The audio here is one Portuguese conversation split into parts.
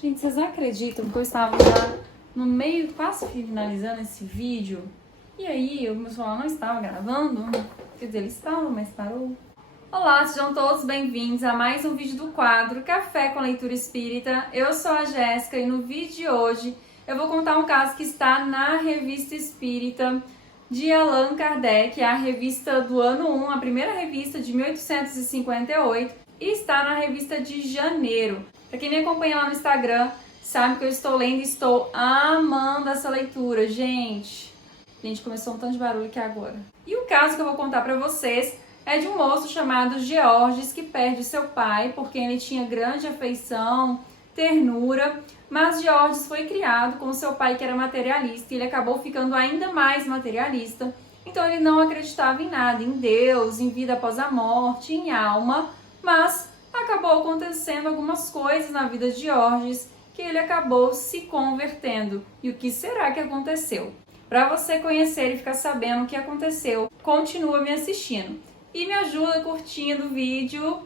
Gente, vocês acreditam que eu estava já no meio, quase finalizando esse vídeo? E aí, o meu celular não estava gravando? Quer dizer, ele estava, mas parou. Olá, sejam todos bem-vindos a mais um vídeo do quadro Café com Leitura Espírita. Eu sou a Jéssica e no vídeo de hoje eu vou contar um caso que está na Revista Espírita de Allan Kardec, a revista do ano 1, a primeira revista de 1858, e está na revista de janeiro. Para quem me acompanha lá no Instagram, sabe que eu estou lendo e estou amando essa leitura, gente. Gente, começou um tanto de barulho aqui agora. E o caso que eu vou contar para vocês é de um moço chamado Georges que perde seu pai, por quem ele tinha grande afeição, ternura, mas Georges foi criado com seu pai que era materialista e ele acabou ficando ainda mais materialista. Então ele não acreditava em nada, em Deus, em vida após a morte, em alma, mas acabou acontecendo algumas coisas na vida de Georges que ele acabou se convertendo. E o que será que aconteceu? Para você conhecer e ficar sabendo o que aconteceu, continua me assistindo. E me ajuda curtindo o vídeo,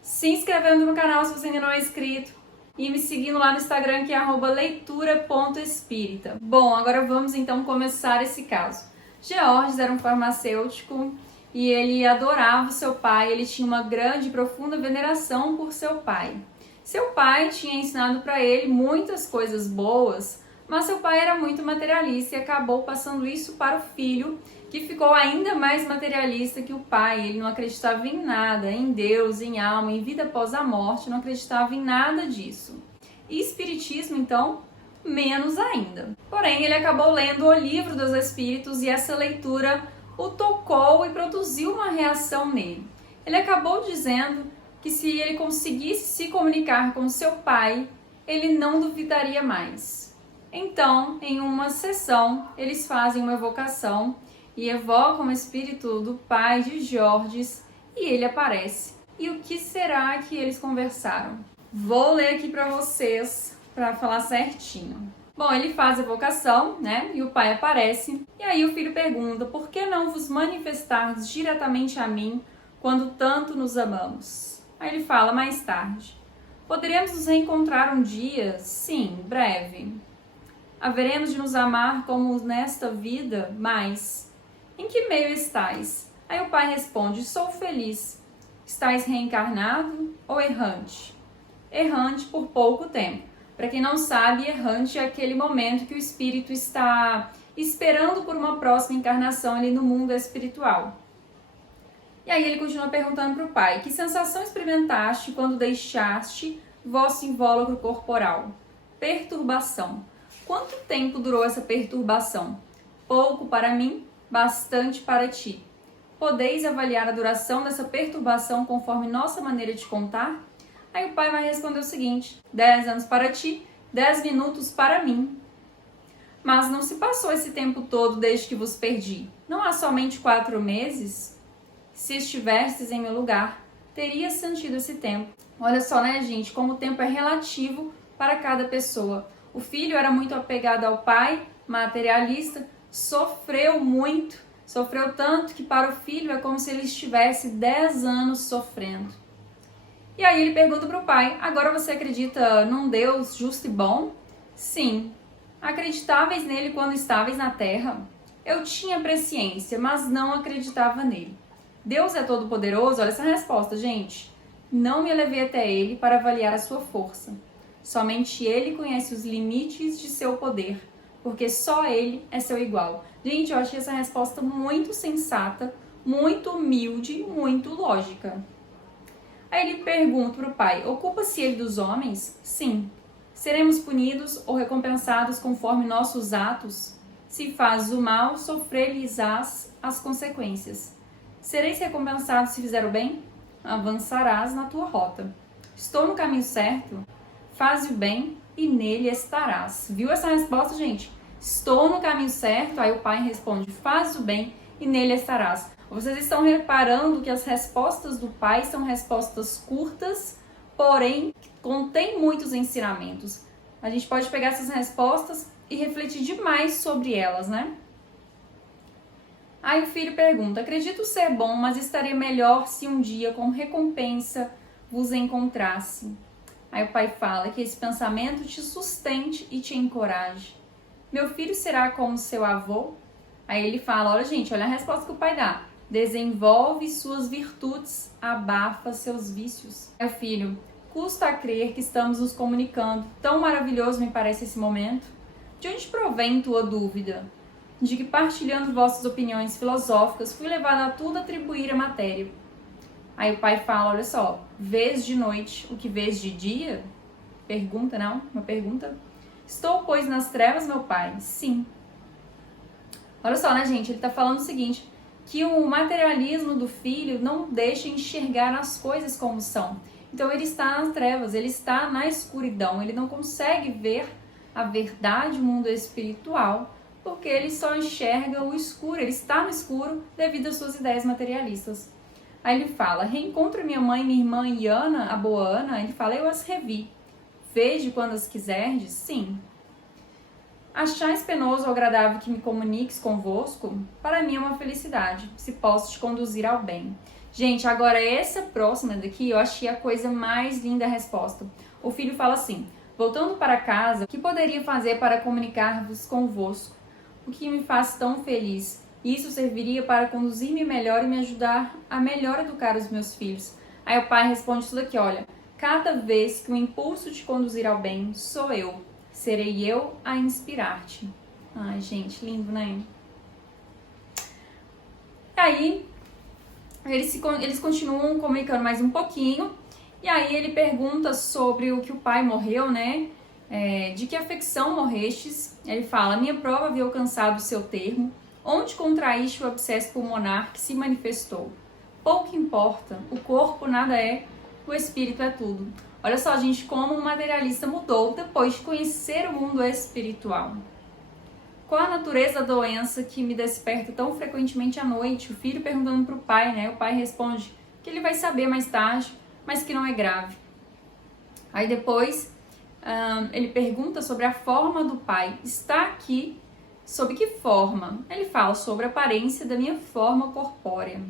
se inscrevendo no canal se você ainda não é inscrito e me seguindo lá no Instagram que é @leitura.espírita. Bom, agora vamos então começar esse caso. Georges era um farmacêutico e ele adorava o seu pai, ele tinha uma grande e profunda veneração por seu pai. Seu pai tinha ensinado para ele muitas coisas boas, mas seu pai era muito materialista e acabou passando isso para o filho, que ficou ainda mais materialista que o pai. Ele não acreditava em nada, em Deus, em alma, em vida após a morte, não acreditava em nada disso. E espiritismo, então, menos ainda. Porém, ele acabou lendo o Livro dos Espíritos e essa leitura o tocou e produziu uma reação nele. Ele acabou dizendo que se ele conseguisse se comunicar com seu pai, ele não duvidaria mais. Então, em uma sessão, eles fazem uma evocação e evocam o espírito do pai de Georges e ele aparece. E o que será que eles conversaram? Vou ler aqui para vocês para falar certinho. Bom, ele faz a evocação, né? E o pai aparece. E aí o filho pergunta: por que não vos manifestardes diretamente a mim quando tanto nos amamos? Aí ele fala mais tarde: poderemos nos reencontrar um dia? Sim, breve. Haveremos de nos amar como nesta vida, mas em que meio estais? Aí o pai responde: sou feliz. Estais reencarnado ou errante? Errante por pouco tempo. Para quem não sabe, errante é aquele momento que o espírito está esperando por uma próxima encarnação ali no mundo espiritual. E aí ele continua perguntando para o pai: que sensação experimentaste quando deixaste vosso invólucro corporal? Perturbação. Quanto tempo durou essa perturbação? Pouco para mim, bastante para ti. Podeis avaliar a duração dessa perturbação conforme nossa maneira de contar? Aí o pai vai responder o seguinte: 10 anos para ti, 10 minutos para mim. Mas não se passou esse tempo todo desde que vos perdi. Não há somente 4 meses? Se estivestes em meu lugar, teria sentido esse tempo. Olha só, né, gente, como o tempo é relativo para cada pessoa. O filho era muito apegado ao pai, materialista, sofreu muito, sofreu tanto que para o filho é como se ele estivesse 10 anos sofrendo. E aí ele pergunta para o pai: agora você acredita num Deus justo e bom? Sim. Acreditáveis nele quando estáveis na terra? Eu tinha presciência, mas não acreditava nele. Deus é todo poderoso? Olha essa resposta, gente. Não me elevei até ele para avaliar a sua força. Somente ele conhece os limites de seu poder, porque só ele é seu igual. Gente, eu achei essa resposta muito sensata, muito humilde, muito lógica. Aí ele pergunta para o pai: ocupa-se ele dos homens? Sim. Seremos punidos ou recompensados conforme nossos atos? Se fazes o mal, sofrer-lhes-ás as consequências. Sereis recompensado se fizer o bem? Avançarás na tua rota. Estou no caminho certo? Faze o bem e nele estarás. Viu essa resposta, gente? Estou no caminho certo? Aí o pai responde: faz o bem e nele estarás. Vocês estão reparando que as respostas do pai são respostas curtas, porém contém muitos ensinamentos. A gente pode pegar essas respostas e refletir demais sobre elas, né? Aí o filho pergunta: acredito ser bom, mas estaria melhor se um dia, como recompensa, vos encontrasse. Aí o pai fala que esse pensamento te sustente e te encoraje. Meu filho será como seu avô? Aí ele fala, olha gente, olha a resposta que o pai dá. Desenvolve suas virtudes, abafa seus vícios. Meu filho, custa a crer que estamos nos comunicando. Tão maravilhoso me parece esse momento. De onde provém tua dúvida? De que partilhando vossas opiniões filosóficas fui levado a tudo atribuir à matéria. Aí o pai fala, olha só, vês de noite o que vês de dia? Pergunta, não? Uma pergunta. Estou, pois, nas trevas, meu pai? Sim. Olha só, né, gente? Ele tá falando o seguinte, que o materialismo do filho não deixa enxergar as coisas como são. Então ele está nas trevas, ele está na escuridão, ele não consegue ver a verdade, o mundo espiritual, porque ele só enxerga o escuro, ele está no escuro devido às suas ideias materialistas. Aí ele fala, reencontro minha mãe, minha irmã e Ana, a boa Ana, ele fala, eu as revi. Vejo quando as quiserdes? Sim. Achais penoso ou agradável que me comuniques convosco? Para mim é uma felicidade, se posso te conduzir ao bem. Gente, agora essa próxima daqui, eu achei a coisa mais linda a resposta. O filho fala assim, voltando para casa, o que poderia fazer para comunicar-vos convosco? O que me faz tão feliz? Isso serviria para conduzir-me melhor e me ajudar a melhor educar os meus filhos. Aí o pai responde isso daqui, olha, cada vez que o impulso te conduzir ao bem, sou eu. Serei eu a inspirar-te. Ai, gente, lindo, né? E aí, eles continuam comunicando mais um pouquinho. E aí ele pergunta sobre o que o pai morreu, né? De que afecção morrestes? Ele fala, minha prova havia alcançado o seu termo. Onde contraíste o abscesso pulmonar que se manifestou? Pouco importa, o corpo nada é, o espírito é tudo. Olha só, gente, como o materialista mudou depois de conhecer o mundo espiritual. Qual a natureza da doença que me desperta tão frequentemente à noite? O filho perguntando para o pai, né? O pai responde que ele vai saber mais tarde, mas que não é grave. Aí depois ele pergunta sobre a forma do pai. Está aqui, sob que forma? Ele fala sobre a aparência da minha forma corpórea.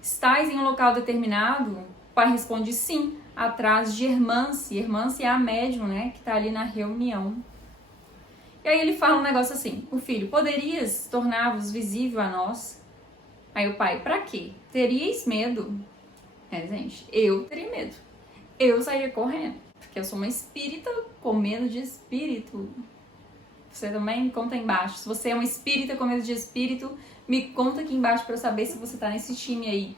Estais em um local determinado? O pai responde sim, atrás de Hermance. Hermance é a médium, né, que está ali na reunião. E aí ele fala um negócio assim, o filho, poderias tornar-vos visível a nós? Aí o pai, pra quê? Teríeis medo? Gente, eu teria medo. Eu sairia correndo, porque eu sou uma espírita com medo de espírito. Você também me conta aí embaixo. Se você é uma espírita com medo de espírito, me conta aqui embaixo para eu saber se você tá nesse time aí.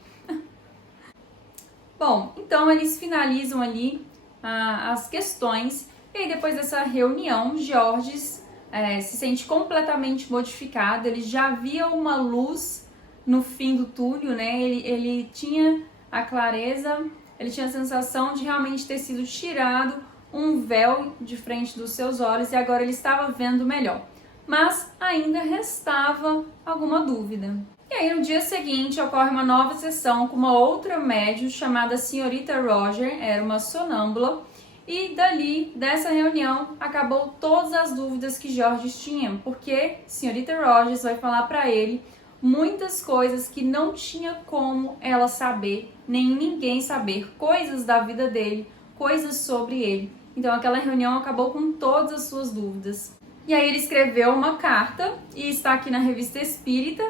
Bom, então eles finalizam ali as questões. E aí depois dessa reunião, Georges se sente completamente modificado. Ele já via uma luz no fim do túnel, né? Ele tinha a clareza, ele tinha a sensação de realmente ter sido tirado um véu de frente dos seus olhos e agora ele estava vendo melhor. Mas ainda restava alguma dúvida. E aí no dia seguinte ocorre uma nova sessão com uma outra médium chamada Senhorita Roger, era uma sonâmbula, e dali, dessa reunião, acabou todas as dúvidas que Georges tinha, porque Senhorita Rogers vai falar para ele muitas coisas que não tinha como ela saber, nem ninguém saber, coisas da vida dele, coisas sobre ele. Então aquela reunião acabou com todas as suas dúvidas. E aí ele escreveu uma carta, e está aqui na Revista Espírita,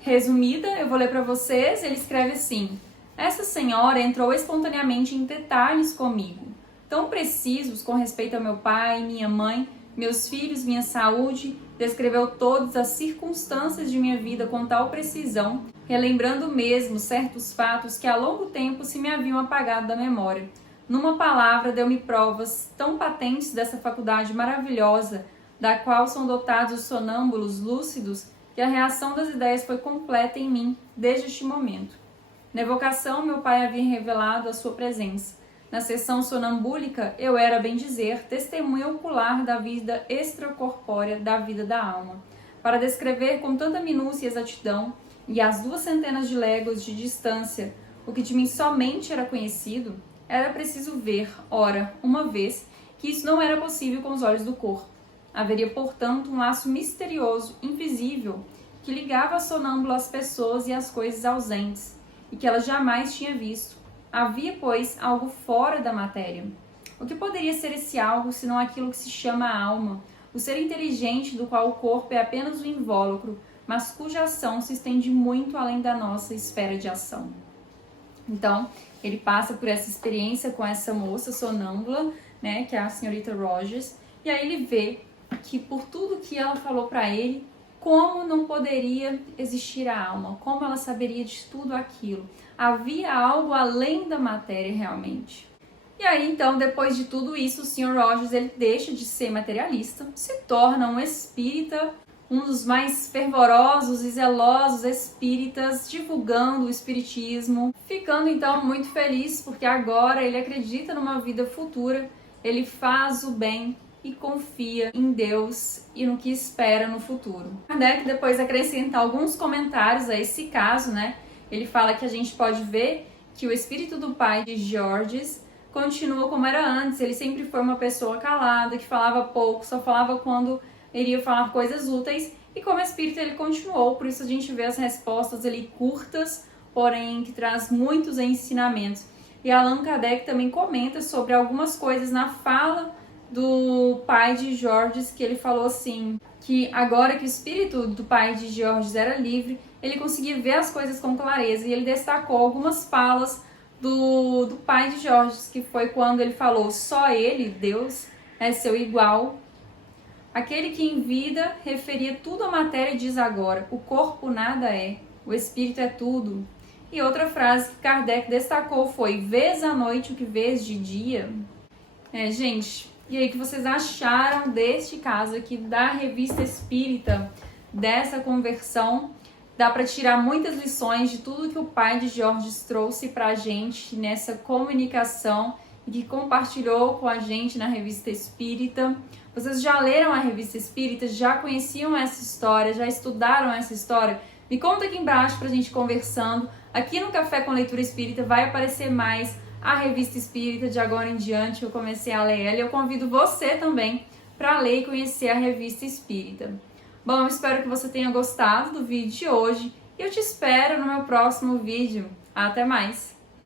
resumida, eu vou ler para vocês. Ele escreve assim: essa senhora entrou espontaneamente em detalhes comigo, tão precisos com respeito ao meu pai, minha mãe, meus filhos, minha saúde, descreveu todas as circunstâncias de minha vida com tal precisão, relembrando mesmo certos fatos que há longo tempo se me haviam apagado da memória. Numa palavra, deu-me provas tão patentes dessa faculdade maravilhosa, da qual são dotados os sonâmbulos lúcidos, que a reação das ideias foi completa em mim desde este momento. Na evocação, meu pai havia revelado a sua presença. Na sessão sonambúlica, eu era, bem dizer, testemunha ocular da vida extracorpórea, da vida da alma. Para descrever com tanta minúcia e exatidão, e às 200 de léguas de distância, o que de mim somente era conhecido, era preciso ver, ora, uma vez, que isso não era possível com os olhos do corpo. Haveria, portanto, um laço misterioso, invisível, que ligava a sonâmbula às pessoas e às coisas ausentes, e que ela jamais tinha visto, Havia, pois, algo fora da matéria. O que poderia ser esse algo, senão aquilo que se chama alma, o ser inteligente do qual o corpo é apenas o invólucro, mas cuja ação se estende muito além da nossa esfera de ação. Então, ele passa por essa experiência com essa moça sonâmbula, né, que é a senhorita Rogers, e aí ele vê que por tudo que ela falou para ele, como não poderia existir a alma, como ela saberia de tudo aquilo. Havia algo além da matéria realmente. E aí, então, depois de tudo isso, o Sr. Rogers ele deixa de ser materialista, se torna um espírita, um dos mais fervorosos e zelosos espíritas, divulgando o espiritismo, ficando então muito feliz porque agora ele acredita numa vida futura, ele faz o bem e confia em Deus e no que espera no futuro. Kardec depois acrescenta alguns comentários a esse caso, né? Ele fala que a gente pode ver que o espírito do pai de Georges continua como era antes, ele sempre foi uma pessoa calada, que falava pouco, só falava quando iria falar coisas úteis, e como espírito ele continuou, por isso a gente vê as respostas ali curtas, porém que traz muitos ensinamentos. E Allan Kardec também comenta sobre algumas coisas na fala do pai de Georges, que ele falou assim, que agora que o espírito do pai de Georges era livre, ele conseguia ver as coisas com clareza, e ele destacou algumas falas do pai de Georges, que foi quando ele falou: só ele, Deus, é seu igual. Aquele que em vida referia tudo à matéria diz agora: o corpo nada é, o espírito é tudo. E outra frase que Kardec destacou foi: vês à noite o que vês de dia. Gente, e aí, o que vocês acharam deste caso aqui da Revista Espírita, dessa conversão? Dá para tirar muitas lições de tudo que o pai de Georges trouxe para a gente nessa comunicação e que compartilhou com a gente na Revista Espírita. Vocês já leram a Revista Espírita? Já conheciam essa história? Já estudaram essa história? Me conta aqui embaixo para a gente conversando. Aqui no Café com Leitura Espírita vai aparecer mais a Revista Espírita de agora em diante. Eu comecei a ler ela e eu convido você também para ler e conhecer a Revista Espírita. Bom, eu espero que você tenha gostado do vídeo de hoje e eu te espero no meu próximo vídeo. Até mais!